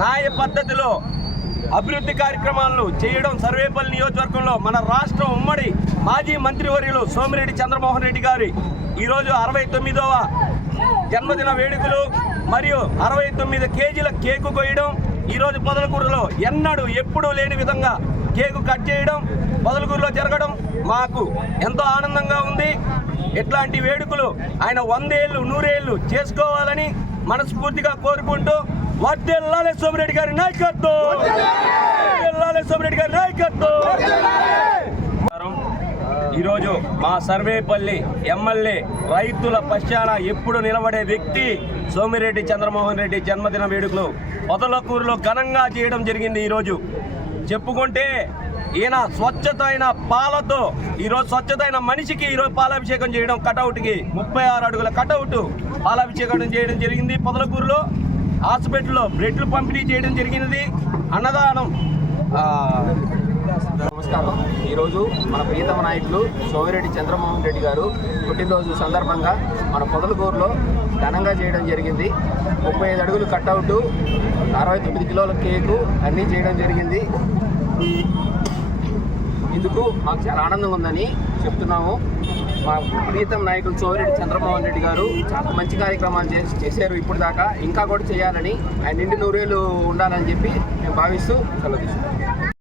న్యాయ పద్ధతిలో అభివృద్ధి కార్యక్రమాలను చేయడం సర్వేపల్లి నియోజకవర్గంలో మన రాష్ట్ర ఉమ్మడి మాజీ మంత్రివర్యులు సోమిరెడ్డి చంద్రమోహన్ రెడ్డి గారి ఈరోజు 69వ జన్మదిన వేడుకలు మరియు 69 కేజీల కేకు కొయ్యడం, ఈరోజు పొదలకూరులో ఎప్పుడూ లేని విధంగా కేకు కట్ చేయడం పొదలకూరులో జరగడం మాకు ఎంతో ఆనందంగా ఉంది. ఇట్లాంటి వేడుకలు ఆయన 100 ఏళ్ళు 100 ఏళ్ళు చేసుకోవాలని మనస్ఫూర్తిగా కోరుకుంటూ వర్ధిల్లాలి సోమిరెడ్డి గారి నాయకత్వం, వర్ధిల్లాలి సోమిరెడ్డి గారి నాయకత్వం. ఈరోజు మా సర్వేపల్లి ఎమ్మెల్యే రైతుల పక్షాన ఎప్పుడు నిలబడే వ్యక్తి సోమిరెడ్డి చంద్రమోహన్ రెడ్డి జన్మదిన వేడుకలు పొదలకూరులో ఘనంగా చేయడం జరిగింది. ఈరోజు చెప్పుకుంటే ఈయన స్వచ్ఛత అయిన పాలతో ఈరోజు స్వచ్ఛత అయిన మనిషికి ఈరోజు పాలాభిషేకం చేయడం, కటౌట్కి 36 అడుగుల కటౌట్ పాలాభిషేకం చేయడం జరిగింది. పొదలకూరులో హాస్పిటల్లో బ్లడ్లు పంపిణీ చేయడం జరిగినది. అన్నదానం. నమస్కారం. ఈరోజు మన ప్రియతమ నాయకులు సోమిరెడ్డి చంద్రమోహన్ రెడ్డి గారు పుట్టినరోజు సందర్భంగా మన పొదలకూరులో ఘనంగా చేయడం జరిగింది. 35 అడుగులు కట్అవుట్, 69 కిలోల కేకు అన్నీ చేయడం జరిగింది. ఇందుకు మాకు చాలా ఆనందంగా ఉందని చెప్తున్నాము. మా ప్రియతమ నాయకులు సోమిరెడ్డి చంద్రమోహన్ రెడ్డి గారు చాలా మంచి కార్యక్రమాలు చేశారు ఇప్పుడు దాకా, ఇంకా కూడా చేయాలని, ఆయన నిండి 100 ఏళ్ళు ఉండాలని చెప్పి మేము భావిస్తూ సెలవు తీసుకుంటాం.